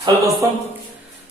Hello दोस्तों,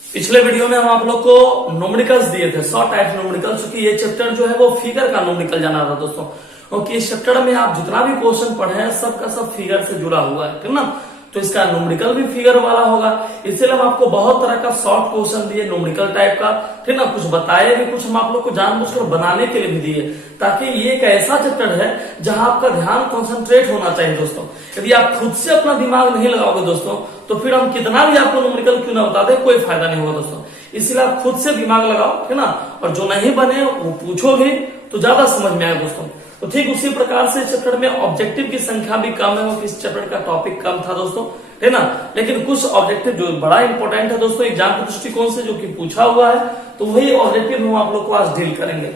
पिछले video में हम आप लोग को न्यूमेरिकल्स दिए थे, 100 टाइप्स न्यूमेरिकल। चूंकि ये चैप्टर जो है वो फिगर का न्यूमेरिकल जाना था दोस्तों, क्योंकि इस चैप्टर में आप जितना भी क्वेश्चन पढ़े हैं सबका सब फिगर से जुड़ा हुआ है, ठीक ना। तो इसका न्यूमेरिकल भी फिगर वाला होगा। इसलिए हम आपको बहुत तरह का शॉर्ट क्वेश्चन दिए न्यूमेरिकल टाइप का, ठीक ना। कुछ बताए भी, कुछ हम आप लोग को जानबूझकर बनाने के लिए भी दिए, ताकि ये एक ऐसा चैप्टर है जहां आपका ध्यान कॉन्सेंट्रेट होना चाहिए दोस्तों। यदि आप खुद से अपना दिमाग नहीं लगाओगे दोस्तों, तो फिर हम कितना भी आपको न्यूमेरिकल क्यों ना बता दें, कोई फायदा नहीं होगा दोस्तों। इसलिए आप खुद से दिमाग लगाओ, ठीक ना। और जो नहीं बने वो पूछोगे तो ज्यादा समझ में आएगा दोस्तों। तो ठीक उसी प्रकार से चैप्टर में ऑब्जेक्टिव की संख्या भी कम है, क्योंकि इस चैप्टर का टॉपिक कम था दोस्तों, है ना। लेकिन कुछ ऑब्जेक्टिव जो बड़ा इंपॉर्टेंट है दोस्तों एग्जाम के दृष्टिकोण से, जो कि पूछा हुआ है, तो वही ऑब्जेक्टिव हम आप लोग को आज डील करेंगे।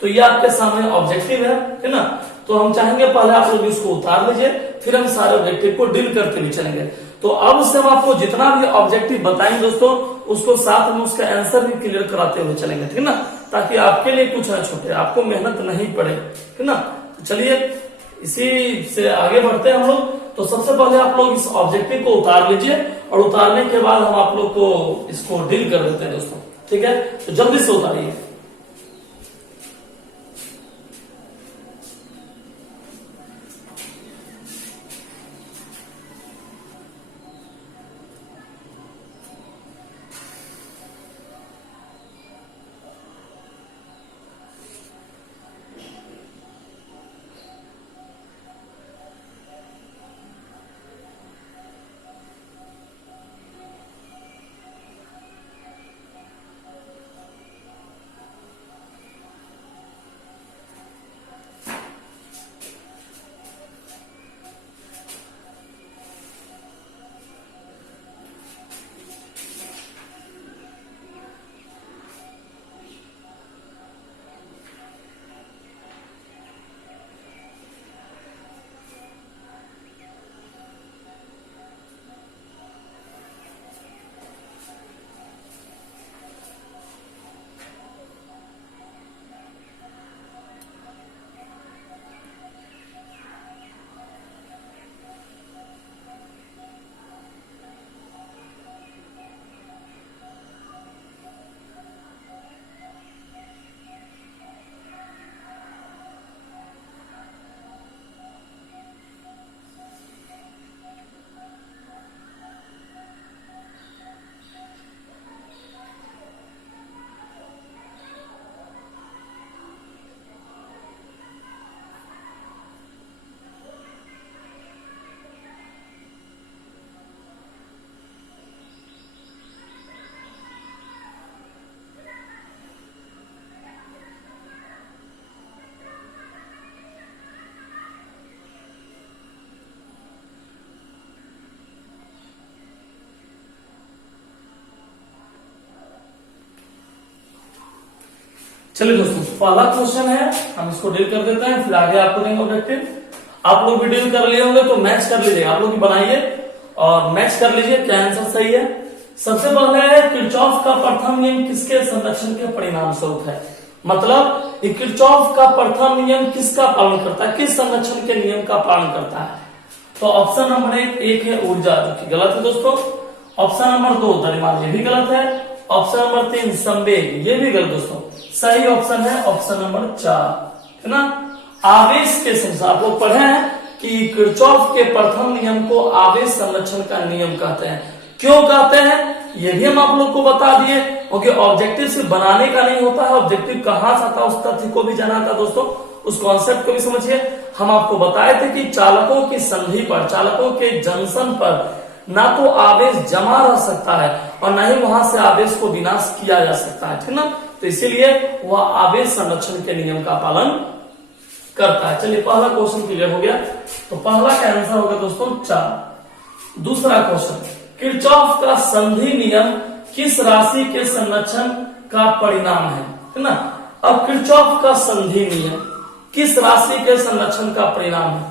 तो ये आपके सामने ऑब्जेक्टिव है ना। तो हम चाहेंगे पहले आप लोग इसको उतार लीजिए, फिर हम सारे ऑब्जेक्टिव को डील करते भी चलेंगे। तो अब से हम आपको जितना भी ऑब्जेक्टिव बताएंगे दोस्तों, उसको साथ में उसका आंसर भी क्लियर कराते हुए चलेंगे, ठीक ना। ताकि आपके लिए कुछ न छूटे, आपको मेहनत नहीं पड़े, ठीक ना। तो चलिए इसी से आगे बढ़ते हैं हम लोग। तो सबसे पहले आप लोग इस ऑब्जेक्टिव को उतार लीजिए, और उतारने के बाद हम आप लोग को इसको डील कर देते हैं दोस्तों, ठीक है। तो जल्दी से उतारिए। चलिए दोस्तों, पहला क्वेश्चन है, हम इसको डील कर देते हैं, फिर आगे आपको देंगे ऑब्जेक्टिव। आप लोग भी डील कर लिए होंगे तो मैच कर लीजिए, आप लोग भी बनाइए और मैच कर लीजिए क्या आंसर सही है। सबसे पहले है किरचॉफ का प्रथम नियम किसके संरक्षण के परिणाम स्वरूप है। मतलब किरचॉफ का प्रथम नियम किसका पालन करता है, किस संरक्षण के नियम का पालन करता है। तो ऑप्शन नंबर एक है ऊर्जा, जो कि गलत है दोस्तों। ऑप्शन नंबर 2 द्रव्यमान, ये भी गलत है। ऑप्शन नंबर 3 संवेग, ये भी गलत दोस्तों। सही ऑप्शन है ऑप्शन नंबर 4, है ना। आवेश के संरक्षण, आप लोग पढ़े हैं कि किरचॉफ के प्रथम नियम को आवेश संरक्षण का नियम कहते हैं। क्यों कहते हैं ये भी हम आप लोग को बता दिए, क्योंकि ऑब्जेक्टिव सिर्फ बनाने का नहीं होता है, ऑब्जेक्टिव कहां से आता है उस तथ्य को भी जाना था दोस्तों, उस कॉन्सेप्ट को भी समझिए। हम आपको बताए थे कि चालकों की संधि पर, चालकों के जंक्शन पर ना तो आवेश जमा रह सकता है और न ही वहां से आवेश को विनाश किया जा सकता है, ठीक ना। तो इसीलिए वह आवेश संरक्षण के नियम का पालन करता है। चलिए पहला क्वेश्चन क्लियर हो गया। तो पहला का आंसर होगा दोस्तों 4। दूसरा क्वेश्चन, किरचॉफ का संधि नियम किस राशि के संरक्षण का परिणाम है, है ना। अब किरचॉफ का संधि नियम किस राशि के संरक्षण का परिणाम है,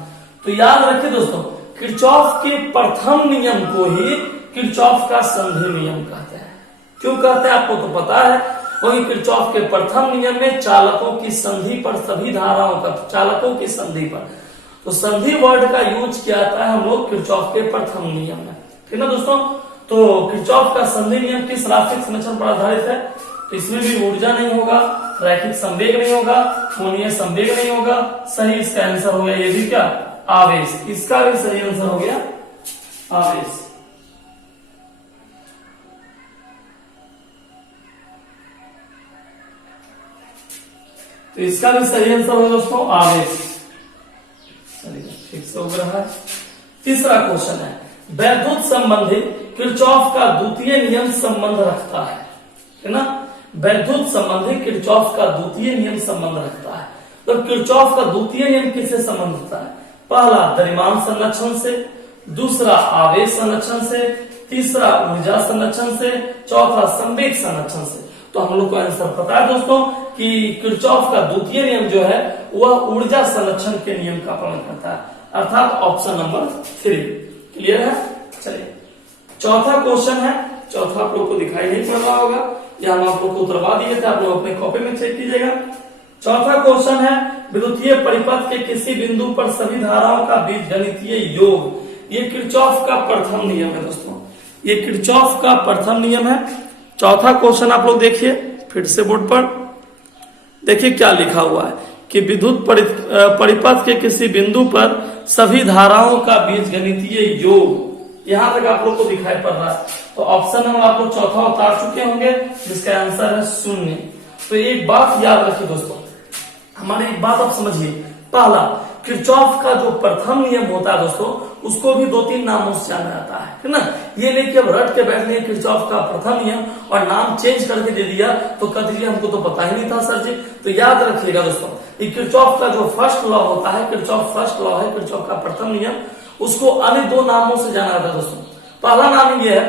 तो याद रखिए दोस्तों, किरचॉफ के प्रथम नियम को ही किरचॉफ का संधि नियम कहते हैं। क्यों कहते हैं आपको तो पता है, वही किरचॉफ के प्रथम नियम में चालकों की संधि पर सभी धाराओं का, चालकों की संधि पर, तो संधि वर्ड का यूज किया जाता है हम लोग किरचॉफ के प्रथम नियम में, ठीक ना दोस्तों। तो किरचॉफ का संधि नियम किस राशिक संरचना पर आधारित है? तो इसमें भी ऊर्जा नहीं होगा, रैखिक संवेग नहीं होगा, कोणीय संवेग नहीं होगा। सही इसका आंसर हो गया ये भी क्या? आवेश। इसका भी सही आंसर हो गया आवेश। तो इसका भी सही आंसर होगा दोस्तों आवेश। चलिए ठीक से हो रहा है। तीसरा क्वेश्चन है, वैद्युत संबंधी किरचॉफ का द्वितीय नियम संबंध रखता है ना। वैद्युत संबंधी किरचॉफ का द्वितीय नियम संबंध रखता है। तो किरचॉफ का द्वितीय नियम किससे संबंध रखता है? पहला द्रव्यमान संरक्षण से, दूसरा आवेश संरक्षण से, तीसरा ऊर्जा संरक्षण से, चौथा संवेग संरक्षण से। तो हम लोग को आंसर पता है दोस्तों कि किरचॉफ का द्वितीय नियम जो है वह ऊर्जा संरक्षण के नियम का पालन करता है, अर्थात ऑप्शन नंबर 3। क्लियर है? चलिए चौथा क्वेश्चन है। चौथा आप लोग को दिखाई नहीं पड़ रहा होगा, या हम आप लोग को उतरवा दिए थे, आप लोग अपने कॉपी में चेक कीजिएगा। चौथा क्वेश्चन है, विद्युतीय परिपथ के किसी बिंदु पर सभी धाराओं का बीजगणितीय योग। ये किरचॉफ का प्रथम नियम है दोस्तों, ये किरचॉफ का प्रथम नियम है। चौथा क्वेश्चन आप लोग देखिए फिर से बोर्ड पर, देखिए क्या लिखा हुआ है कि विद्युत परिपथ के किसी बिंदु पर सभी धाराओं का बीजगणितीय योग। यहां तक आप लोग को दिखाई पड़ रहा है। तो ऑप्शन नंबर आप लोग चौथा उतार चुके होंगे, जिसका आंसर है 0। तो एक बात याद रखिए दोस्तों, हमारी एक बात आप समझिए। पहला, किरचॉफ का जो प्रथम नियम होता है दोस्तों, उसको भी 2-3 नामों से जाना जाता है ना। ये लेके अब रट के बैठने किरचॉफ का प्रथम नियम और नाम चेंज करके दे दिया तो कह दीजिए हमको तो पता ही नहीं था सर जी। तो याद रखिएगा दोस्तों, ये किरचॉफ का जो फर्स्ट लॉ होता है, किरचॉफ फर्स्ट लॉ है, किरचॉफ का प्रथम नियम, उसको अन्य 2 नामों से जाना जाता है दोस्तों। पहला नाम यह है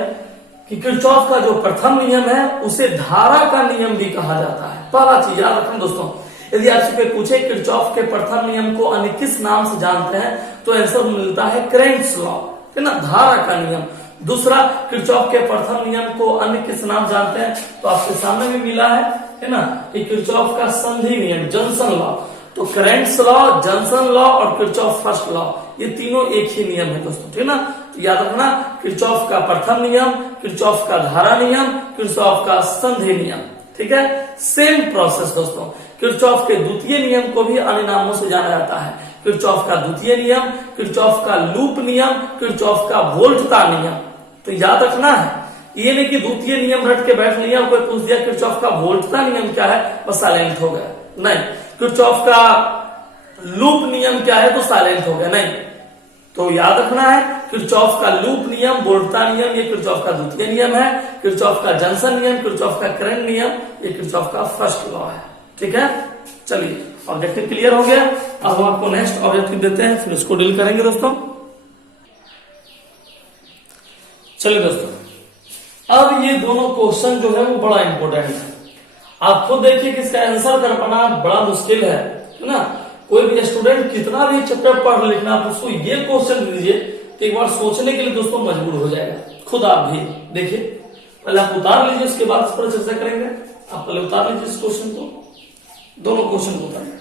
कि किरचॉफ का जो प्रथम नियम है उसे धारा का नियम भी कहा जाता है। पहला चीज याद रखें दोस्तों, यदि आपसे पूछे किरचॉफ के प्रथम नियम को अन्य किस नाम से जानते हैं, तो आंसर मिलता है करेंट्स लॉ, है ना, धारा का नियम। दूसरा, किरचॉफ के प्रथम नियम को अन्य किस नाम जानते हैं, तो आपके सामने भी मिला है ना, कि किरचॉफ का संधि नियम, जंक्शन लॉ। तो करेंट्स लॉ, जंक्शन लॉ और किरचॉफ फर्स्ट लॉ, ये तीनों एक ही नियम है दोस्तों, ठीक ना। तो याद रखना, किरचॉफ का प्रथम नियम, किरचॉफ का धारा नियम, किरचॉफ का संधि नियम, ठीक है। सेम प्रोसेस दोस्तों, किरचॉफ के द्वितीय नियम को भी अन्य नामों से जाना जाता है। किरचॉफ का द्वितीय नियम, किरचॉफ का लूप नियम, किरचॉफ का वोल्टता नियम। तो याद रखना है, ये नहीं कि द्वितीय नियम रट के बैठ लिया, कोई पूछ दिया किरचॉफ का वोल्टता नियम क्या है, बस साइलेंट हो गया, नहीं। किरचॉफ का लूप नियम क्या है, तो साइलेंट हो गया, नहीं। तो याद रखना है, किरचॉफ का लूप नियम, वोल्टता नियम, ये किरचॉफ का द्वितीय नियम है। किरचॉफ का जंक्शन नियम, किरचॉफ का करंट नियम, ये किरचॉफ का फर्स्ट लॉ है, ठीक है। चलिए ऑब्जेक्टिव क्लियर हो गया। अब हम आपको नेक्स्ट ऑब्जेक्टिव देते हैं, फिर उसको डील करेंगे दोस्तों। चलिए दोस्तों, अब ये दोनों क्वेश्चन जो है वो बड़ा इंपॉर्टेंट है। आप खुद देखिए कि इसका आंसर कर पाना बड़ा मुश्किल है ना। कोई भी स्टूडेंट कितना भी चैप्टर पढ़ लिखना, आप उसको ये क्वेश्चन दीजिए तो एक बार सोचने के लिए दोस्तों मजबूर हो जाएगा। खुद आप भी देखिए, पहले आप उतार लीजिए, उसके बाद इस पर चर्चा करेंगे। आप पहले उतार लीजिए इस क्वेश्चन को, दोनों क्वेश्चन को उतारिए।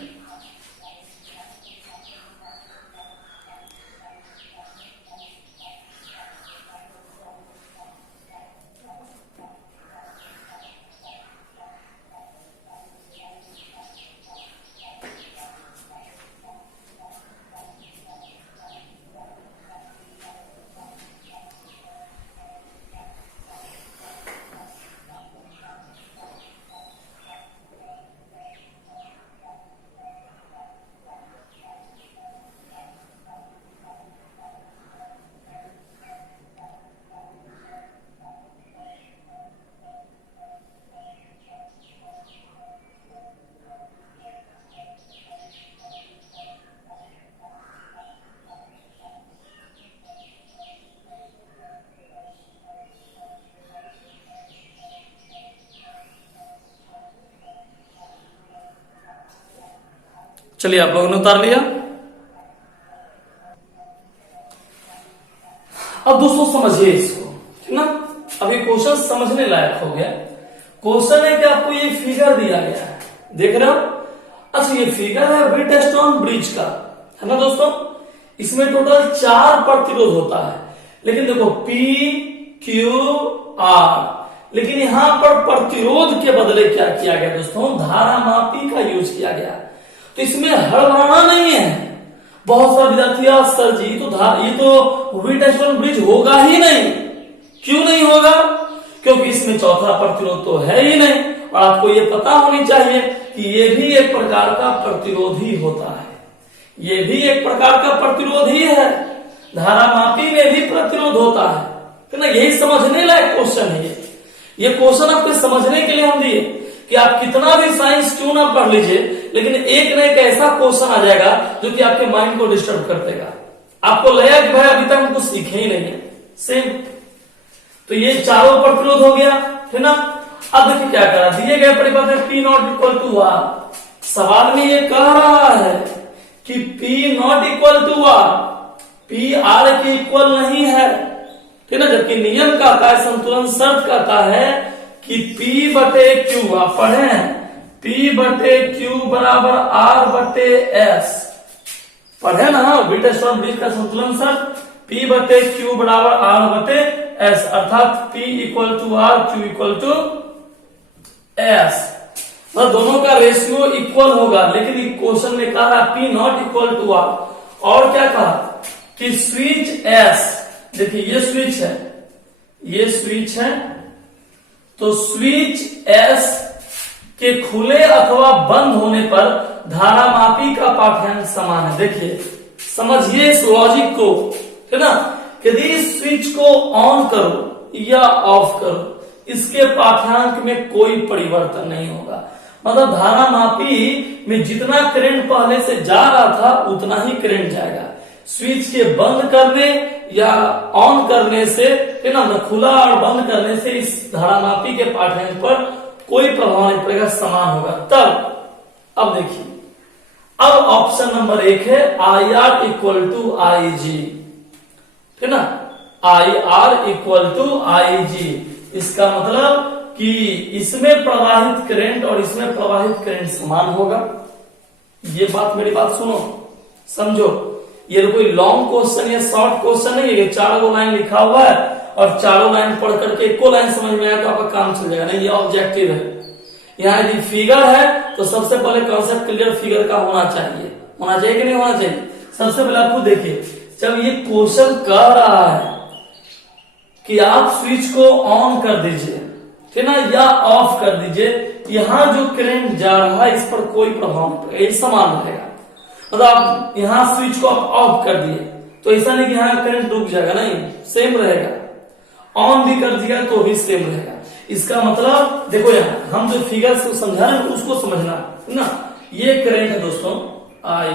चलिए आप लोगों ने उतार लिया। अब दोस्तों समझिए इसको, ठीक ना। अभी क्वेश्चन समझने लायक हो गया। क्वेश्चन है कि आपको ये फिगर दिया गया है, देख रहे हो। अच्छा, ये फिगर है वेटस्टोन ब्रिज का, है ना दोस्तों। इसमें टोटल 4 प्रतिरोध होता है, लेकिन देखो P Q R, लेकिन यहां पर प्रतिरोध के बदले क्या किया गया दोस्तों, धारा मापी का यूज किया गया। तो इसमें हड़बड़ाना नहीं है। बहुत सारे विद्यार्थी सर जी ये तो वीटस्टोन ब्रिज होगा ही नहीं। क्यों नहीं होगा? क्योंकि इसमें चौथा प्रतिरोध तो है ही नहीं, और आपको ये पता होनी चाहिए कि ये भी एक प्रकार का प्रतिरोध ही होता है। ये भी एक प्रकार का प्रतिरोध ही है। धारा मापी में भी प्रतिरोध होता है ना। यही समझने लायक क्वेश्चन है। ये क्वेश्चन आपको समझने के लिए हम दिए कि आप कितना भी साइंस क्यों ना पढ़ लीजिए, लेकिन एक न एक ऐसा क्वेश्चन आ जाएगा जो कि आपके माइंड को डिस्टर्ब कर देगा। आपको लगेगा कि भाई अभी तक हम कुछ सीखे ही नहीं है। सेम तो ये चारों प्रतिरोध हो गया, है ना। अब देखिए क्या करा, दिए गए परिपथ में P not equal to R. सवाल में ये कह रहा है कि P not equal to R, P R के इक्वल नहीं है, ठीक है ना। जबकि नियम कहता है, संतुलन शर्त कहता है कि P बटे Q, आप पढ़े P बटे Q बराबर R बटे S, पढ़े ना वीटस्टोन ब्रिज का संतुलन शर्त, P बटे Q बराबर R बटे S, अर्थात P equal to R, Q equal to S। तो दोनों का रेशियो इक्वल होगा, लेकिन क्वेश्चन में कहा P not equal to R। और क्या कहा कि स्विच S, देखिए ये स्विच है, ये स्विच है, तो स्विच S के खुले अथवा बंद होने पर धारा मापी का पाठ्यांक समान है। देखिए समझिए इस लॉजिक को, है ना। यदि स्विच को ऑन करो या ऑफ करो, इसके पाठ्यांक में कोई परिवर्तन नहीं होगा। मतलब धारा मापी में जितना करंट पहले से जा रहा था उतना ही करंट जाएगा। स्विच के बंद करने या ऑन करने से, है ना, खुला और बंद करने से इस धारा मापी के पाठ्यांक पर कोई प्रभाव नहीं पड़ेगा, समान होगा। तब अब देखिए, अब ऑप्शन नंबर 1 है I R equal to I जी, है ना, I R equal to I जी। इसका मतलब कि इसमें प्रवाहित करंट और इसमें प्रवाहित करंट समान होगा। ये बात, मेरी बात सुनो, समझो। ये कोई लॉन्ग क्वेश्चन या शॉर्ट क्वेश्चन नहीं है। 4 लाइन लिखा हुआ है और 4 लाइन पढ़ करके एको लाइन समझ में आया तो आपका काम चल जाएगा, नहीं। ये ऑब्जेक्टिव है। यहाँ यदि फिगर है तो सबसे पहले कॉन्सेप्ट क्लियर फिगर का होना चाहिए कि नहीं होना चाहिए। सबसे पहले आपको देखिए, जब ये क्वेश्चन कह रहा है कि आप स्विच को ऑन कर दीजिए, ठीक है ना, या ऑफ कर दीजिए, यहां जो करंट जा रहा है इस पर कोई प्रभाव नहीं पड़ेगा, ये समान रहेगा। मतलब आप यहां स्विच को आप ऑफ कर दिए तो ऐसा नहीं कि यहां करंट रुक जाएगा, नहीं, सेम रहेगा। ऑन भी कर दिया तो भी सेम रहेगा। इसका मतलब देखो, यहां हम जो फिगर से समझा रहे हैं उसको समझना है ना। ये करंट है दोस्तों आई,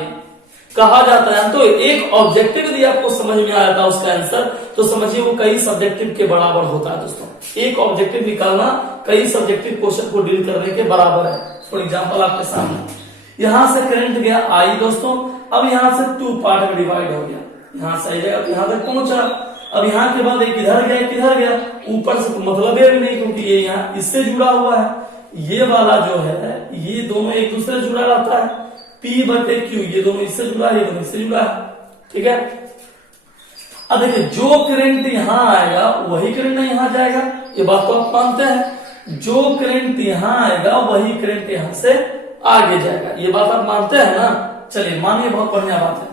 कहा जाता है। तो एक ऑब्जेक्टिव यदि आपको समझ में आ जाता है उसका आंसर, तो समझिए वो कई सब्जेक्टिव के बराबर होता है दोस्तों। एक ऑब्जेक्टिव निकालना कई सब्जेक्टिव क्वेश्चन को डील करने के बराबर है। फॉर एग्जांपल आपके सामने यहां से करंट गया आई दोस्तों, अब यहां से 2 पार्ट में डिवाइड हो गया, यहां से आइएगा तो यहां तक पहुंचा। अब यहां के बाद एक इधर गया, एक इधर गया, ऊपर से तो मतलब है भी नहीं, क्योंकि ये यहाँ इससे जुड़ा हुआ है। ये वाला जो है ये दोनों एक दूसरे से जुड़ा रहता है, P बटे Q, ये दोनों इससे जुड़ा है, ये दोनों इससे जुड़ा है, ठीक है। अब देखिए, जो करंट यहां आएगा वही करंट यहां जाएगा, ये बात तो आप मानते हैं। जो करंट यहां आएगा वही करंट यहां से आगे जाएगा, ये बात आप मानते हैं ना। चलिए मानिए, बहुत बढ़िया बात है।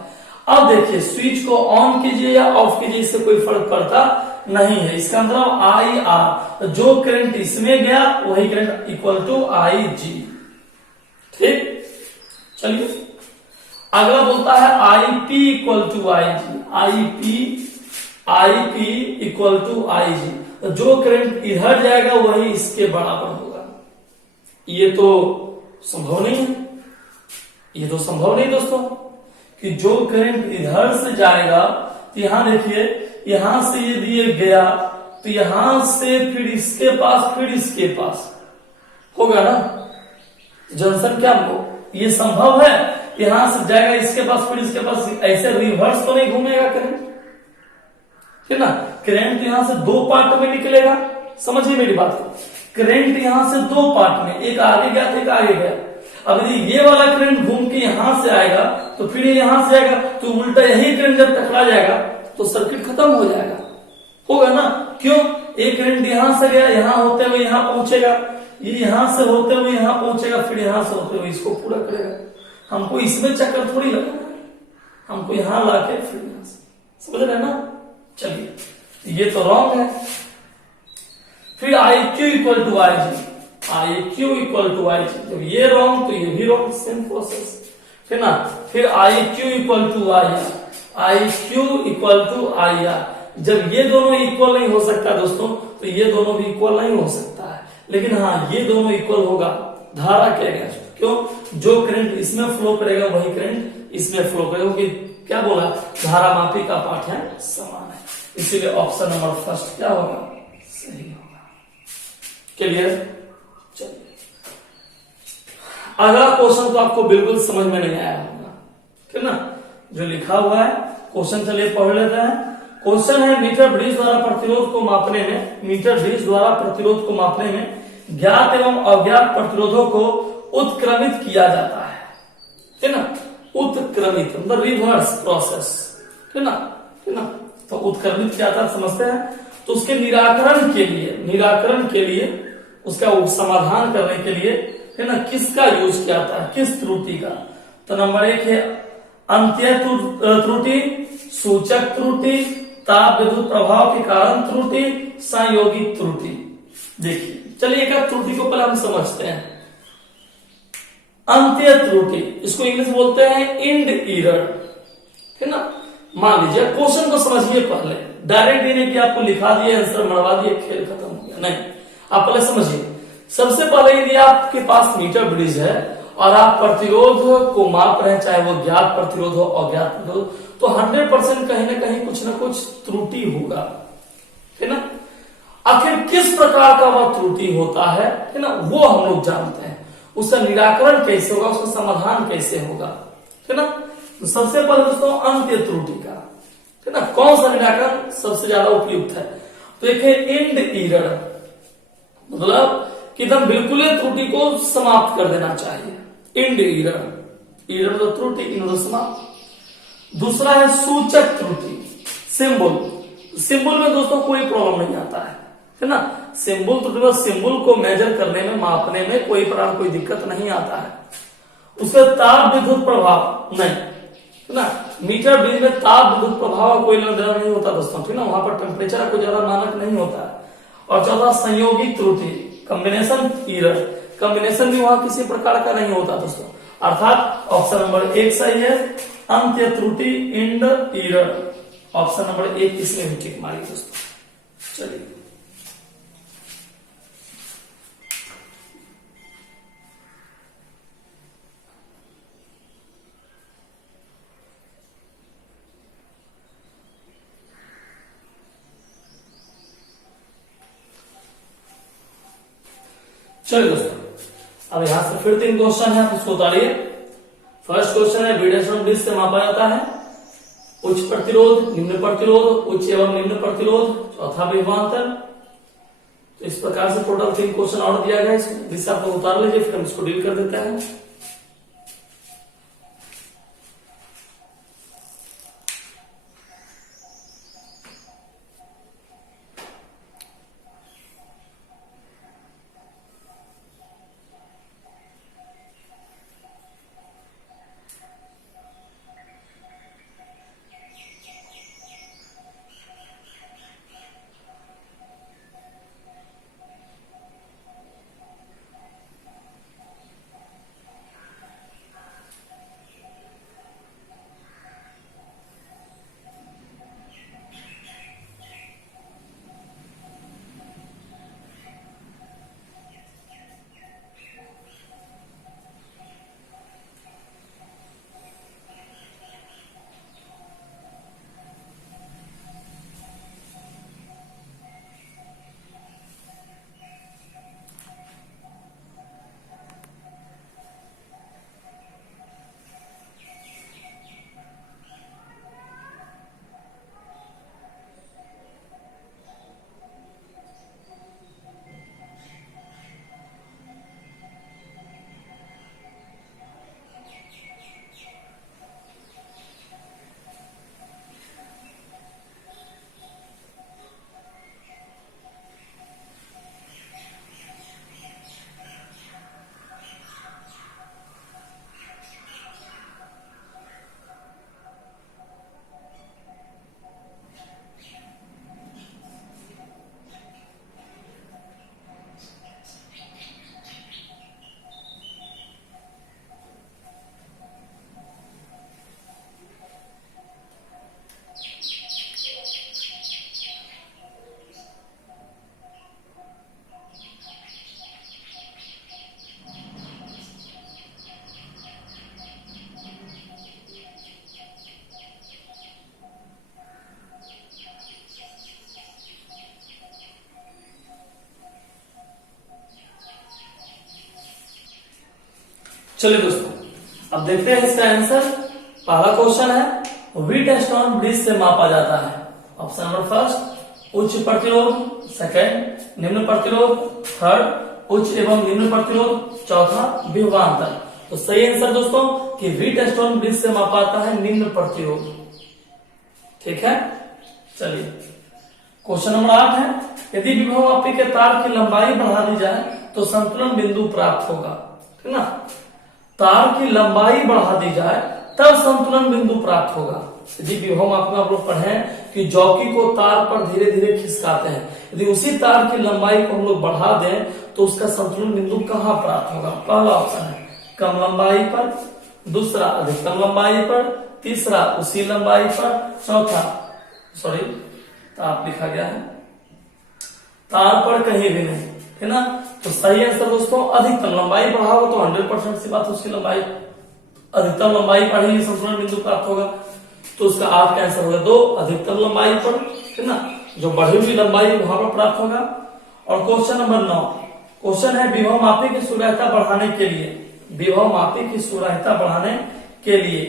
अब देखिए, स्विच को ऑन कीजिए या ऑफ कीजिए, इससे कोई फर्क पड़ता नहीं है। इसका मतलब आई आर, जो करंट इसमें गया वही current equal to I G, ठीक। चलिए अगला बोलता है I P equal to I G, I P equal to I G. तो जो करंट इधर जाएगा वही इसके बराबर होगा। ये तो संभव नहीं है, ये तो संभव नहीं दोस्तों कि जो करंट इधर से जाएगा, तो यहां देखिए, यहां से यदि ये गया तो यहां से फिर इसके पास, फिर इसके पास होगा ना जंक्शन। क्या हो, ये संभव है? यहां से जाएगा इसके पास, फिर इसके पास, ऐसे रिवर्स तो नहीं घूमेगा करंट, ठीक ना। करंट यहां से 2 पार्ट में निकलेगा, समझिए मेरी बात को। करंट यहां से 2 पार्ट में, एक आगे गया था, एक आगे गया। अब यदि ये वाला करंट घूम के यहां से आएगा तो फिर ये यहां से आएगा, तो उल्टा यही करंट जब टकरा जाएगा तो सर्किट खत्म हो जाएगा, होगा ना। क्यों? एक करंट यहां से गया, यहां होते हुए यहां पहुंचेगा, ये यहां से होते हुए यहां पहुंचेगा, फिर यहां से होते हुए इसको पूरा करेगा। हमको इसमें चक्कर थोड़ी लगाना है, हमको यहां लाके फिर यहां से, समझ रहे हैं ना। चलिए, ये तो रॉन्ग है। फिर I Q equal to I G, I Q equal to I G, जब ये रॉन्ग तो ये भी रॉन्ग, सेम प्रोसेस, है ना। फिर I Q equal to I R, I Q equal to I R, जब ये दोनों इक्वल नहीं हो सकता दोस्तों, तो ये दोनों भी इक्वल नहीं हो सकता है, लेकिन हाँ ये दोनों इक्वल होगा धारा के अगेंस्ट। क्यों? जो करंट इसमें फ्लो करेगा वही करंट इसमें फ्लो करेगा, क्योंकि क्या बोला, धारा मापी का पाठ्यांक समान है, इसीलिए ऑप्शन नंबर फर्स्ट क्या होगा, सही होगा। क्लियर? चलिए, अगला क्वेश्चन तो आपको बिल्कुल समझ में नहीं आया होगा, ठीक ना, जो लिखा हुआ है क्वेश्चन, चलिए पढ़ लेते हैं। क्वेश्चन है, मीटर ब्रिज द्वारा प्रतिरोध को मापने में, मीटर ब्रिज द्वारा प्रतिरोध को मापने में ज्ञात एवं अज्ञात प्रतिरोधों को उत्क्रमित किया जाता है ना। उत्क्रमित मतलब रिवर्स प्रोसेस, है ना, है ना। तो उत्क्रमित क्या था समझते हैं। तो उसके निराकरण के लिए उसका समाधान करने के लिए, है ना, किसका यूज किया जाता है, किस त्रुटि का। तो नंबर 1 है अंत्य त्रुटि, सूचक त्रुटि, ताप विद्युत प्रभाव के कारण त्रुटि, संयोगिक त्रुटि। देखिए, चलिए एक त्रुटि को पहले हम समझते हैं। अंत्य त्रुटि, इसको इंग्लिश बोलते हैं इंड एरर, है ना। मान लीजिए क्वेश्चन को समझिए पहले, डायरेक्ट देने की आपको लिखा दिए, आंसर मरवा दिए, खेल खत्म हो गया, नहीं। आप पहले समझिए। सबसे पहले यदि आपके पास मीटर ब्रिज है और आप प्रतिरोध को माप रहे हैं, चाहे वो ज्ञात प्रतिरोध हो अज्ञात प्रतिरोध, तो 100% कहीं ना कहीं कुछ ना कुछ त्रुटि होगा, है ना। आखिर किस प्रकार का वह त्रुटि होता है ना, वो हम लोग जानते हैं। उसका निराकरण कैसे होगा, उसका समाधान कैसे होगा, है ना। तो सबसे पहले दोस्तों अंत्य त्रुटि का, है ना, कौन सा निराकरण सबसे ज्यादा उपयुक्त है। तो एक है इंड एरर, मतलब कि एकदम बिल्कुल त्रुटि को समाप्त कर देना चाहिए। इंड एरर, एरर मतलब त्रुटि, इन समाप्त। दूसरा है सूचक त्रुटि, सिंबल। सिंबल में दोस्तों कोई प्रॉब्लम नहीं आता है ना। सिंबल त्रुटि में सिंबल को मेजर करने में, मापने में कोई प्रकार कोई दिक्कत नहीं आता है। उसका ताप विद्युत प्रभाव नहीं, है ना। मीटर ब्रिज में ताप विद्युत प्रभाव का कोई लेना देना नहीं होता दोस्तों, ठीक ना, वहां पर टेम्परेचर कोई ज्यादा मानक नहीं होता है। और चौथा संयोगिक त्रुटि, कॉम्बिनेशन एरर, कॉम्बिनेशन भी वहां किसी प्रकार का नहीं होता दोस्तों। अर्थात ऑप्शन नंबर 1 सही है, अंत्य त्रुटि इंड एरर। ऑप्शन नंबर 1 इसमें भी टिक मारिए दोस्तों। चलिए, चलिए दोस्तों, अब यहां से फिर 3 क्वेश्चन है, उसको उतारिए। फर्स्ट क्वेश्चन है, विडेशन ब्रिज से मापा जाता है उच्च प्रतिरोध, निम्न प्रतिरोध, उच्च एवं निम्न प्रतिरोध, चौथा विभवांतर। तो इस प्रकार से टोटल 3 क्वेश्चन और दिया गया है, जिससे आप लोग उतार लीजिए, फिर हम इसको डील कर देते हैं। चलिए दोस्तों, अब देखते हैं इसका आंसर। पहला क्वेश्चन है, व्हीट स्टोन ब्रिज से मापा जाता है। ऑप्शन नंबर फर्स्ट उच्च प्रतिरोध, सेकंड निम्न प्रतिरोध, थर्ड उच्च एवं निम्न प्रतिरोध, चौथा विभवांतर। तो सही आंसर दोस्तों कि व्हीट स्टोन ब्रिज से मापा जाता है निम्न प्रतिरोध। ठीक है, चलिए क्वेश्चन नंबर 8 है, यदि विभव मापी के तार की लंबाई बढ़ा दी जाए तो संतुलन बिंदु प्राप्त होगा। ठीक ना, तार की लंबाई बढ़ा दी जाए तब संतुलन बिंदु प्राप्त होगा। यदि विभव मापी में आप लोग पढ़े कि जॉकी को तार पर धीरे धीरे खिसकाते हैं, यदि उसी तार की लंबाई को हम लोग बढ़ा दें तो उसका संतुलन बिंदु कहाँ प्राप्त होगा। पहला ऑप्शन है कम लंबाई पर, दूसरा अधिकतम लंबाई पर, तीसरा उसी लंबाई पर, चौथा तार लिखा गया है तार पर कहीं भी नहीं। है ना, तो सही आंसर दोस्तों अधिकतम लंबाई बढ़ाओ तो 100% सी बात उसकी लंबाई अधिकतम लंबाई पर ही संतुलन बिंदु प्राप्त होगा। तो उसका आपका आंसर होगा 2 अधिकतम लंबाई पर। है ना, जो बढ़ी हुई लंबाई वहां पर प्राप्त होगा। और क्वेश्चन नंबर 9 क्वेश्चन है, विभव मापी की सुगहता बढ़ाने के लिए, विभव मापी की सुगहता बढ़ाने के लिए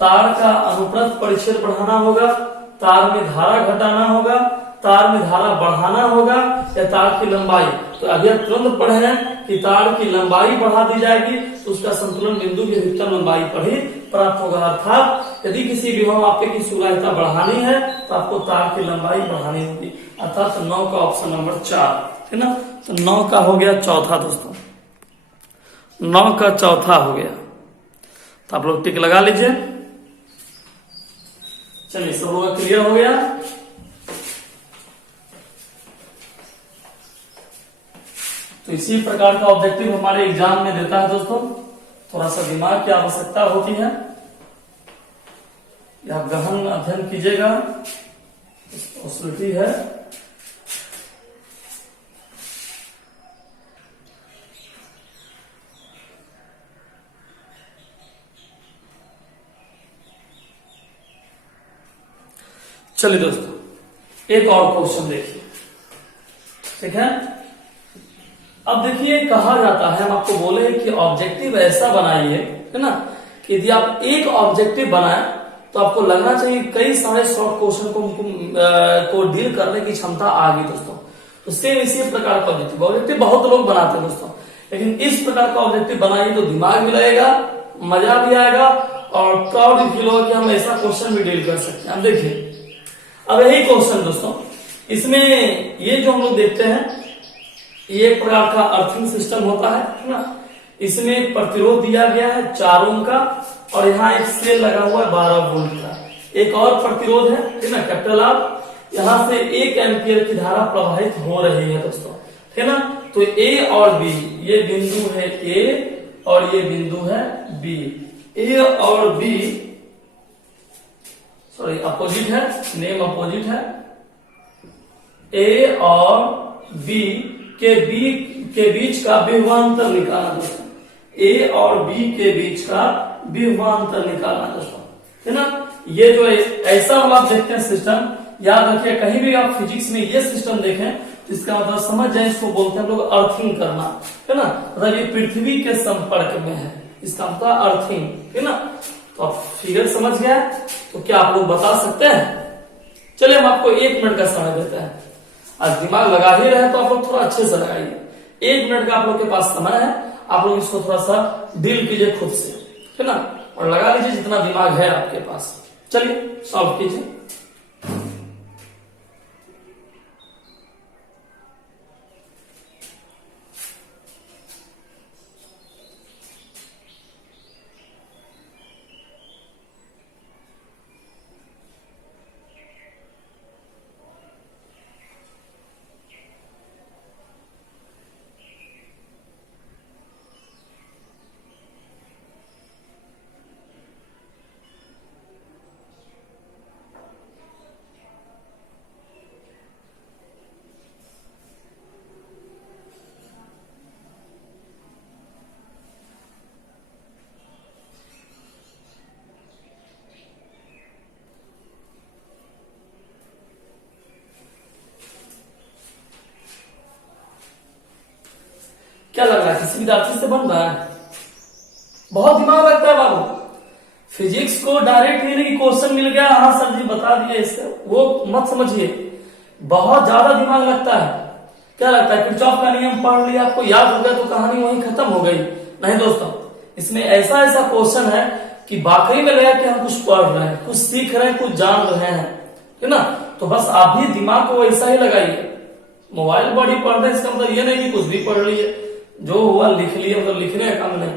तार का अनुप्रस्थ परिच्छेद बढ़ाना होगा, तार में धारा घटाना होगा, तार में धारा बढ़ाना होगा या तार की लंबाई। तो अभी आप तुरंत पढ़े हैं कि तार की लंबाई बढ़ा दी जाएगी तो उसका संतुलन बिंदु की अधिकतम लंबाई पर ही प्राप्त होगा। अर्थात यदि किसी विभव मापी की सुगहता बढ़ानी है तो आपको तार की लंबाई बढ़ानी होगी। अर्थात 9 का ऑप्शन नंबर 4। है ना, तो 9 का हो गया चौथा दोस्तों, 9 का चौथा हो गया। तो आप लोग टिक लगा लीजिए। चलिए सब लोग क्लियर हो गया। तो इसी प्रकार का ऑब्जेक्टिव हमारे एग्जाम में देता है दोस्तों। थोड़ा सा दिमाग की आवश्यकता होती है, या गहन अध्ययन कीजिएगा, पॉसिबिलिटी है। चलिए दोस्तों एक और क्वेश्चन देखिए। ठीक है, अब देखिए कहा जाता है, हम आपको बोले कि ऑब्जेक्टिव ऐसा बनाइए, है ना, कि यदि आप एक ऑब्जेक्टिव बनाए तो आपको लगना चाहिए कई सारे शॉर्ट क्वेश्चन को डील करने की क्षमता आ गई दोस्तों। तो सेम इसी प्रकार का ऑब्जेक्टिव बहुत लोग बनाते हैं दोस्तों, लेकिन इस प्रकार का ऑब्जेक्टिव बनाइए तो दिमाग भी लगेगा, मजा भी आएगा और प्राउड भी फील होगा कि हम ऐसा क्वेश्चन भी डील कर सकते हैं। अब देखिए, अब यही क्वेश्चन दोस्तों, इसमें ये जो हम लोग देखते हैं ये एक प्रकार का अर्थिंग सिस्टम होता है ना। इसमें प्रतिरोध दिया गया है 4 ओम का और यहाँ एक सेल लगा हुआ है 12 वोल्ट का। एक और प्रतिरोध है ना कैपिटल आर, यहाँ से 1 एम्पियर की धारा प्रवाहित हो रही है दोस्तों। ठीक है ना, तो ए और बी, ये बिंदु है ए और ये बिंदु है बी। ए और बी अपोजिट है, नेम अपोजिट है। ए और बी के बीच का विभवांतर निकालना दोस्तों। ए और बी के बीच का विभवांतर निकालना दोस्तों। है ना, ये जो ऐसा हम आप देखते हैं सिस्टम, याद रखिए कहीं भी आप फिजिक्स में ये सिस्टम देखें तो इसका मतलब समझ जाए, इसको बोलते हैं लोग अर्थिंग करना। है ना, मतलब ये पृथ्वी के संपर्क में है, इसका मतलब अर्थिंग। है ना, तो आप फिगर समझ गया, तो क्या आप लोग बता सकते हैं? चलिए हम आपको 1 मिनट का समय देते हैं। आज दिमाग लगा ही रहे तो आप लोग थोड़ा अच्छे से लगाइए। 1 मिनट का आप लोग के पास समय है, आप लोग इसको थोड़ा सा डील कीजिए खुद से। है ना, और लगा लीजिए जितना दिमाग है आपके पास। चलिए सॉल्व कीजिए। क्या लग रहा है, किसी विद्यार्थी से बन रहा है? बहुत दिमाग लगता है बाबू। फिजिक्स को डायरेक्ट ही नहीं, क्वेश्चन मिल गया, हाँ सर जी बता दिए इसका, वो मत समझिए, बहुत ज्यादा दिमाग लगता है। क्या लगता है किरचॉफ का नियम पढ़ लिया, आपको याद हो गया तो कहानी वहीं खत्म हो गई? नहीं दोस्तों, इसमें ऐसा ऐसा क्वेश्चन है कि वाकई में लगा कि हम कुछ पढ़ रहे हैं, कुछ सीख रहे हैं, कुछ जान रहे हैं, है ना। तो बस आप भी दिमाग को वैसा ही लगाइए। मोबाइल बॉडी पढ़ रहे इसका मतलब ये नहीं कि कुछ भी पढ़ लिए, जो हुआ लिख लिए, मतलब लिखने का काम नहीं,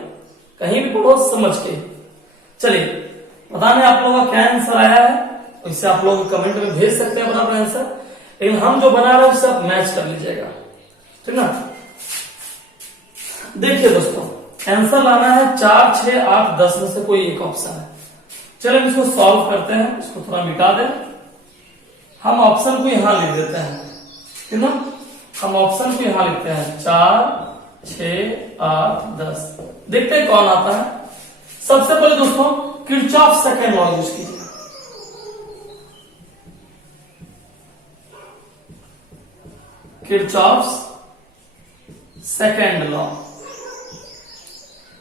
कहीं भी पढ़ो समझ के। चलिए बताने आप लोगों का क्या आंसर आया है, इससे आप लोग कमेंट में भेज सकते हैं अपना आंसर, लेकिन हम जो बना रहे हैं उससे आप मैच कर लीजिएगा, ठीक ना। देखिए दोस्तों, आंसर लाना है 4, 6, 8, 10 में से कोई एक ऑप्शन है। चलिए इसको सॉल्व करते हैं, इसको थोड़ा मिटा दें, हम ऑप्शन को यहां लिख देते हैं, ठीक ना। हम ऑप्शन को यहां लिखते हैं 4, 6, 8, 10। देखते हैं कौन आता है। सबसे पहले दोस्तों किरचॉफ सेकंड लॉ यूज कीजिए। किरचॉफ सेकंड लॉ,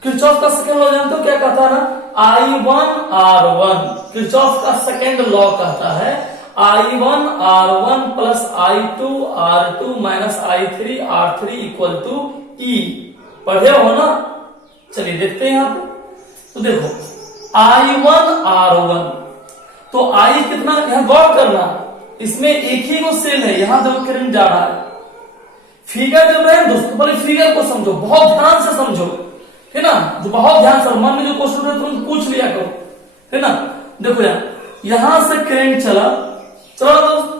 किरचॉफ का सेकंड लॉ जानते हो क्या कहता है ना, I1R1। किरचॉफ का सेकंड लॉ कहता है I1R1 plus I2R2 minus I3R3 equal to E। पढ़े हो ना। चलिए देखते हैं यहां पे, तो देखो I1R1, तो I कितना, यहां गौर करना, इसमें एक ही वो सेल है, यहां जब करंट जा रहा है। फिगर जब रहे दोस्तों, पहले फिगर को समझो, बहुत ध्यान से समझो, है ना। जो बहुत ध्यान से, मन में जो क्वेश्चन है तुरंत पूछ लिया करो, है ना। देखो यार, यहां से करंट चला दोस्त,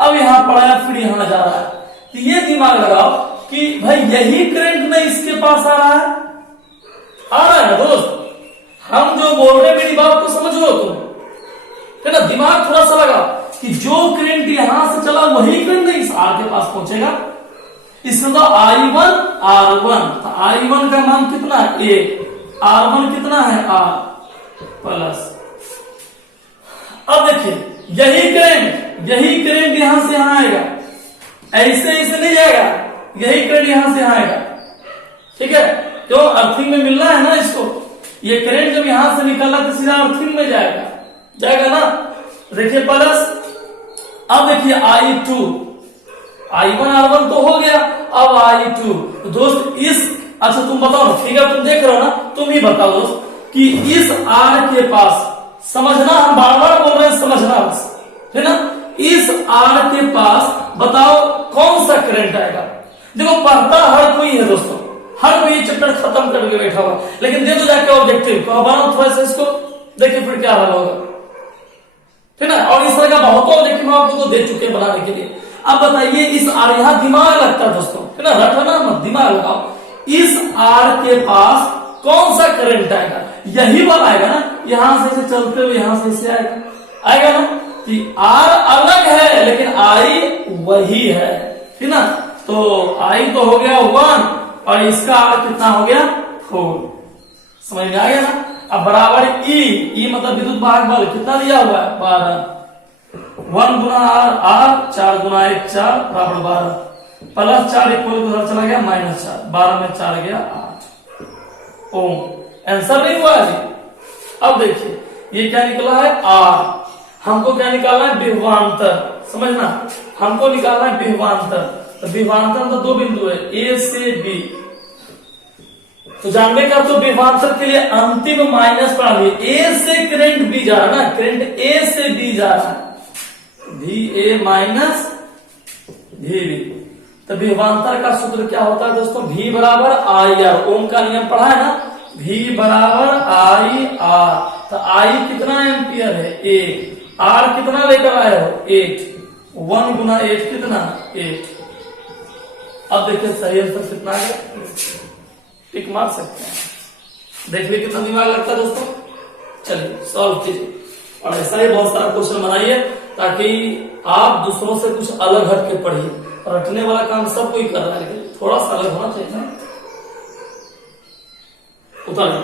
अब यहां पड़ा, फिर यहां जा रहा है, तो ये दिमाग लगाओ कि भाई यही करंट में इसके पास आ रहा है ना दोस्त। हम जो बोल रहे हैं मेरी बात को समझो तुम, है ना। दिमाग थोड़ा सा लगा कि जो करंट यहां से चला वही करंट इस आर के पास पहुंचेगा। इसमें तो I1R1, तो I1 का मान कितना है 1, R1 कितना है R प्लस। अब देखिए यही करंट यहां से यहां आएगा, ऐसे नहीं जाएगा, यही करंट यहां से यहां आएगा, ठीक है। क्यों, अर्थिंग में मिलना है ना इसको। ये करंट जब यहां से निकला तो सीधा अर्थिंग में जाएगा ना। देखिए प्लस, अब देखिए I1R1 तो हो गया, अब I2। तो दोस्त इस, अच्छा तुम बताओ ना, फिगर तुम देख रहे हो ना, तुम ही बताओ दोस्त कि इस R के पास, समझना, हम बार बार बोल रहे हैं समझना बस, है ना। इस R के पास बताओ कौन सा करंट आएगा। देखो पढ़ता हर कोई है दोस्तों, हर कोई चैप्टर खत्म करके बैठा हुआ, लेकिन दे दो जाके ऑब्जेक्टिव को, बनाओ थोड़ा सा इसको, देखिए फिर क्या हाल होगा, ठीक है ना। और इस तरह का बहुत ऑब्जेक्टिव आप लोगों को दे चुके हैं बनाने के लिए। अब बताइए इस आर, यहां दिमाग लगता है दोस्तों, है ना, रटना मत, दिमाग लगाओ। इस आर के पास कौन सा करंट आएगा, यही वाला आएगा ना, यहां से चलते हुए यहां से इसे आएगा ना। कि आर अलग है लेकिन आई वही है, ठीक ना। तो आई तो हो गया 1 और इसका आर कितना हो गया 4, समझ में आ गया ना। अब बराबर ई मतलब विद्युत वाहक बल कितना दिया हुआ है 12, 1 गुना आर 4 गुना 1 4 बराबर 12, प्लस 4 इक्वल उधर चला गया -4, 12 में 4 गया 8 ओम। आंसर नहीं हुआ जी। अब देखिए ये क्या निकला है आर, हमको क्या निकालना है विभवांतर, समझना, हमको निकालना है विभवांतर। तो विभवांतर तो 2 बिंदु है ए से बी, तो जानने का तो विभवांतर के लिए अंतिम माइनस पड़ा है, ए से करंट बी जा रहा है ना, करंट ए से बी जा रहा है, V A minus V B. तो विभवांतर का सूत्र क्या होता है दोस्तों, V बराबर आई आर, ओम का नियम पढ़ा है ना, V बराबर आई आर। तो आई कितना एम्पियर है 1, आर कितना लेकर आए हो 8, 1 गुना 8 कितना 8। अब देखिए सही आंसर कितना है, टिक मार सकते हैं, देख लिया कितना दिमाग लगता है दोस्तों। चलिए सॉल्व कीजिए, और ऐसा ही बहुत सारा क्वेश्चन बनाइए ताकि आप दूसरों से कुछ अलग हट के पढ़िए। रटने वाला काम सब कोई कर रहा है, लेकिन थोड़ा सा अलग होना चाहिए ना। उतारिए,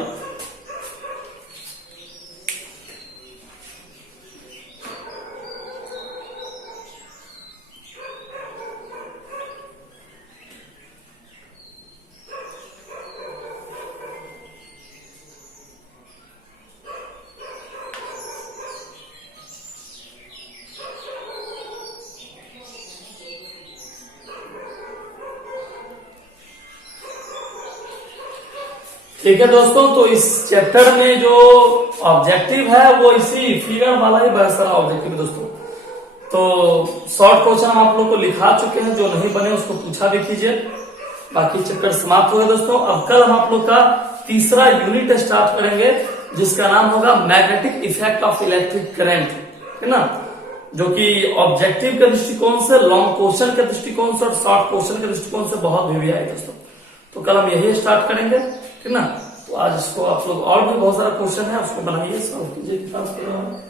ठीक है दोस्तों, तो इस चैप्टर में जो ऑब्जेक्टिव है वो इसी फिगर वाला ही बहुत सारा ऑब्जेक्टिव है दोस्तों। तो शॉर्ट क्वेश्चन हम आप लोग को लिखा चुके हैं, जो नहीं बने उसको पूछा भी कीजिए। बाकी चैप्टर समाप्त हो गया दोस्तों। अब कल हम आप लोग का तीसरा यूनिट स्टार्ट करेंगे, जिसका नाम होगा magnetic effect of electric current, है ना, जो कि ऑब्जेक्टिव के दृष्टिकोण से, लॉन्ग क्वेश्चन के दृष्टिकोण से और शॉर्ट क्वेश्चन के दृष्टिकोण से बहुत हेवी है दोस्तों। तो कल हम यही स्टार्ट करेंगे, ठीक ना। तो आज इसको आप लोग, और भी बहुत सारा क्वेश्चन है उसको बनाइए, सॉल्व कीजिए किताब के।